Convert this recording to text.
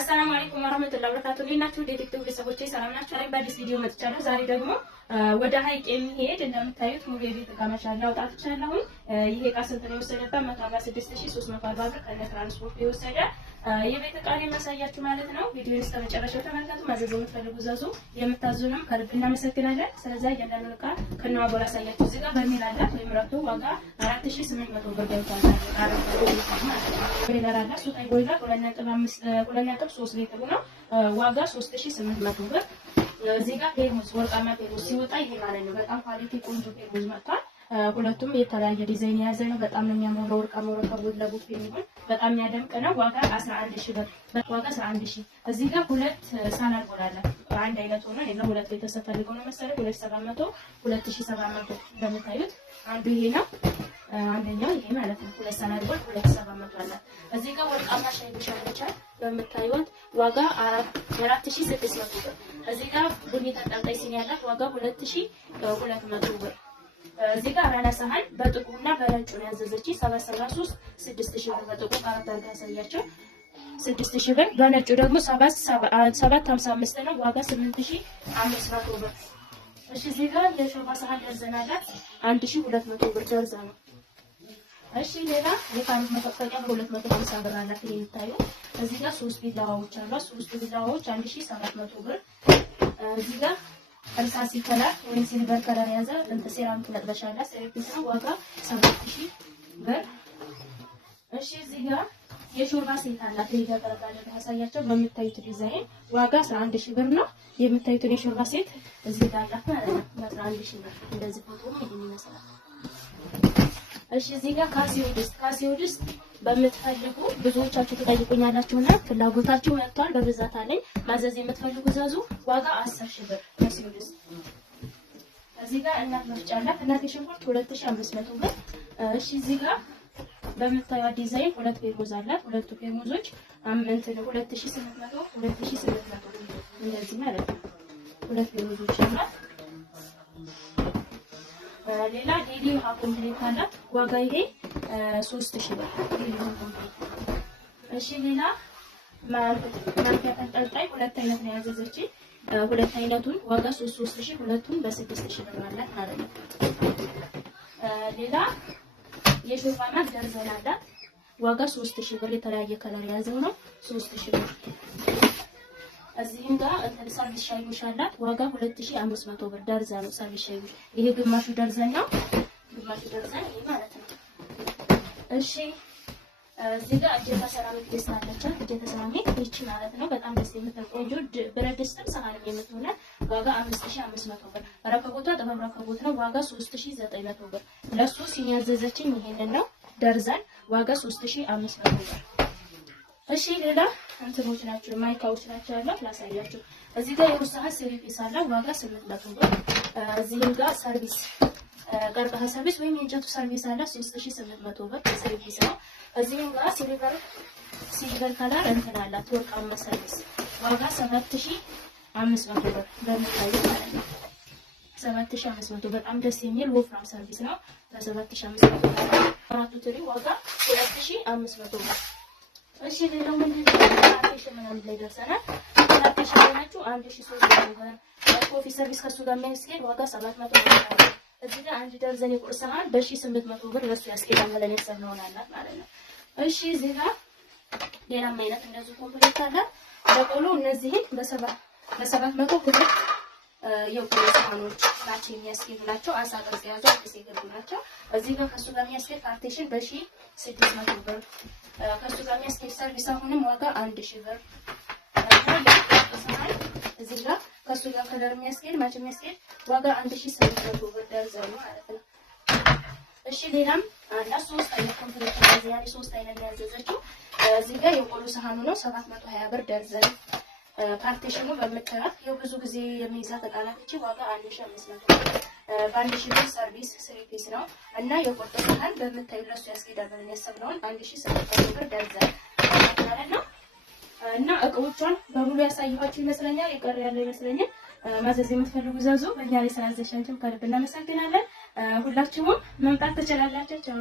አሰላሙ አለይኩም ወራህመቱላሂ ወበረካቱሁ። ሊናችሁ ዲቴክቲቭ ቤተሰቦቼ ሰላም ናችሁ? አይ በአዲስ ቪዲዮ መጥቻለሁ። ዛሬ ደግሞ ወደ ሀይቅ የሚሄድ እንደምታዩት ሙሉ የቤት ዕቃ ማሻአላ አውጣትቻለሁ። ይሄ ዕቃ ስንት ነው የወሰደበት? 146340 ብር ከነ ትራንስፖርት የወሰደ የቤት ዕቃ ነው የማሳያችሁ ማለት ነው። ቪዲዮውን እስከ መጨረሻው ተመልከቱ። ማዘዝ የምትፈልጉ ዘዙ፣ የምታዙንም ከልብ እናመሰግናለን። ስለዚህ እያንዳንዱ ዕቃ ከነዋጋው ላሳያችሁ። እዚህ ጋር በርሜል አላት ወይም ረቶ ዋጋ 4800 ብር ገብቷል ማለት ነው። ቦይለር አላት ሱጣይ ቦይለር 2.3 ሊትር ነው ዋጋ 3800 ብር። እዚህ ጋር ፔርሙዝ ወርቃማ ፔርሙዝ ሲወጣ ይሄ ማለት ነው። በጣም ኳሊቲ ቆንጆ ፔርሙዝ መጥቷል። ሁለቱም የተለያየ ዲዛይን የያዘ ነው። በጣም ነው የሚያምረው። ወርቃማ ወርቃማ ለቡፌ የሚሆን በጣም የሚያደምቅ ነው። ዋጋ 11000 ብር። ዋጋ 11000። እዚህ ጋር ሁለት ሳናል ቦላላ አንድ አይነት ሆኖ ነው ሁለት ቤተሰብ ፈልገው ነው መሰለኝ 2700 2700 እንደምታዩት አንዱ ይሄ ነው። አንደኛው ይሄ ማለት ነው። ሁለት ሳናል ቦል 2700 አለ። እዚህ ጋር ወርቃማ ሻይ ብቻ በምታዩት ዋጋ 4600 ብር። እዚህ ጋር ቡኒ ተጠምጣይ ሲኒ ያላት ዋጋ 2200 ብር። እዚህ ጋር ራና ሳህን በጥቁርና በነጩ ነው ያዘዘችኝ 773 6000 ብር። በጥቁር ካርታ ያሳያቸው 6000 ብር፣ በነጩ ደግሞ 755 ነው ዋጋ 8500 ብር። እሺ እዚህ ጋር የሾርባ ሳህን ደርዘናላት 1200 ብር ደርዛ ነው። እሺ ሌላ የካሮት መፈቀቂያ 250 ብር አላት። ይሄ የምታዩ እዚህ ጋር 3 ቢላዋዎች አሉ። 3 ቢላዋዎች 1700 ብር። እዚህ ጋር እርሳስ ከለር ወይም ሲልቨር ከለር ያዘ ሴራሚክ መጥበሻ አላት። ሴራሚክ ነው ዋጋ 7000 ብር። እሺ እዚህ ጋር የሾርባ ሴት አላት። ይሄ ተቀራራቢ ያሳያቸው በሚታዩት ዲዛይን ዋጋ 11000 ብር ነው። የምታዩትን የሾርባ ሴት እዚህ ጋር አላት ማለት ነው 11000 ብር። እንደዚህ ፎቶ ነው የሚመስለው። እሺ እዚህ ጋር ካሲዮ ድስት በምትፈልጉ ብዙዎቻችሁ ትጠይቁኛላችሁና ፍላጎታችሁ መጥቷል። በብዛት አለኝ። ማዘዝ የምትፈልጉ ዘዙ። ዋጋ 10000 ብር ካሲዮ ድስት። እዚህ ጋር እናት መፍጫ አላት። እናት ሽንኩርት 2500 ብር። እሺ እዚህ ጋር በምታዩት ዲዛይን ሁለት ፔርሙዝ አላት። ሁለቱ ፔርሙዞች 2800 እንደዚህ ማለት ነው። ሁለት ፔርሙዞች አላት። ሌላ ዴሊ ውሃ ኮምፕሌት አላት። ዋጋ ይሄ 3000 ብር ዴሊ ውሃ ኮምፕሌት። እሺ ሌላ ማንኪያ ተንጠልጣይ ሁለት አይነት ነው ያዘዘችኝ። ሁለት አይነቱን ዋጋ 3000 ሁለቱን በ6000 ብር አላት ማለት ነው። ሌላ የሾርባ ማግ ደርዘን አላት። ዋጋ 3000 ብር የተለያየ ከለር ያዘው ነው 3000 ብር። እዚህም ጋር ሰርቪስ ሻይ አላት። ዋጋ 2500 ብር ደርዘን ነው ሰርቪስ ሻይ። ይሄ ግማሹ ደርዘን ነው። ግማሹ ደርዘን ይሄ ማለት ነው። እሺ እዚህ ጋር እጀታ ሰራሚክ ድስት አለች። እጀታ ሰራሚክ እቺ ማለት ነው። በጣም ደስ የምትል ቆንጆ ብረት ድስትም ሰሃንም የምትሆነ ዋጋ 5500 ብር። ረከቦቷ ጥበብ ረከቦት ነው። ዋጋ 3900 ብር። ለሱ ሲያዘዘችኝ ይሄንን ነው ደርዘን ዋጋ 3500 ብር። እሺ ሌላ እንትኖች ናቸው ማይካዎች ናቸው ያለው ላሳያችሁ። እዚህ ጋር የሩሳሃ ሰርቪስ አለ ዋጋ 800 ብር። እዚህም ጋር ሰርቪስ ቀርቀሃ ሰርቪስ ወይም የእንጨቱ ሰርቪስ አለ 3800 ብር ሰርቪስ ነው። እዚህም ጋር ሲልቨር ከለር እንትን አላት ወርቃማ ሰርቪስ ዋጋ 7500 ብር በሚታዩ ማለት ነው። 7500 በጣም ደስ የሚል ወፍራም ሰርቪስ ነው። በ7500 ብር አራቱ ትሪ ዋጋ 2500 ብር። እሺ ሌላው ምንድነው? ፓርቲሽን ምናምን ላይ ደርሰናል። ፓርቲሽን ናችሁ 1300 ብር። ኮፊ ሰርቪስ ከሱ ጋር የሚያስኬድ ዋጋ 700 ብር። እዚህ ጋር አንድ ደርዘን የቁርስ ሳህን በ1800 ብር ለሱ ያስኬዳል ማለት ነው ማለት ነው። እሺ እዚህ ጋር ሌላም አይነት እንደዚህ ኮምፕሌት አለ። ለቆሎ እነዚህን በ700 ብር የቆሎ ሳህኖች ናቸው የሚያስኬዱ ናቸው። አሳ ቅርጽ ያዙ አጥሴ ናቸው። እዚህ ጋር ከሱ ጋር የሚያስኬድ ፓርቲሽን በ1600 ብር። ከሱ ጋር የሚያስኬድ ሰርቪስ አሁንም ዋጋ 1000 ብር። እዚህ ጋር ከሱ ጋር ከለር የሚያስኬድ ማች የሚያስኬድ ዋጋ 1800 ብር ደርዘን ማለት ነው። እሺ ሌላም አላ 3 አይነት ኮምፕሌት ያዘ 3 አይነት ያዘዘችው። እዚህ ጋር የቆሎ ሳህኑ ነው 720 ብር ደርዘን። ፓርቲሽኑ በመከራት ያው ብዙ ጊዜ የሚይዛት ተቃላፊ ዋጋ 1500 ብር። በ1000 ብር ሰርቪስ ሰርቪስ ነው እና የቆሎ ሳህን በመታዩ ለሱ ያስኬዳል ብለን ያሰብነውን 1800 ብር ደርዘን ማለት ነው። እና እቃዎቿን በሙሉ ያሳየኋችሁ ይመስለኛል። ይቀር ያለው ይመስለኛል። ማዘዝ የምትፈልጉ ዘዙ። በእኛ ላይ ስላዘዛችሁ ከልብ እናመሰግናለን። ሁላችሁም መምጣት ትችላላችሁ። ቻው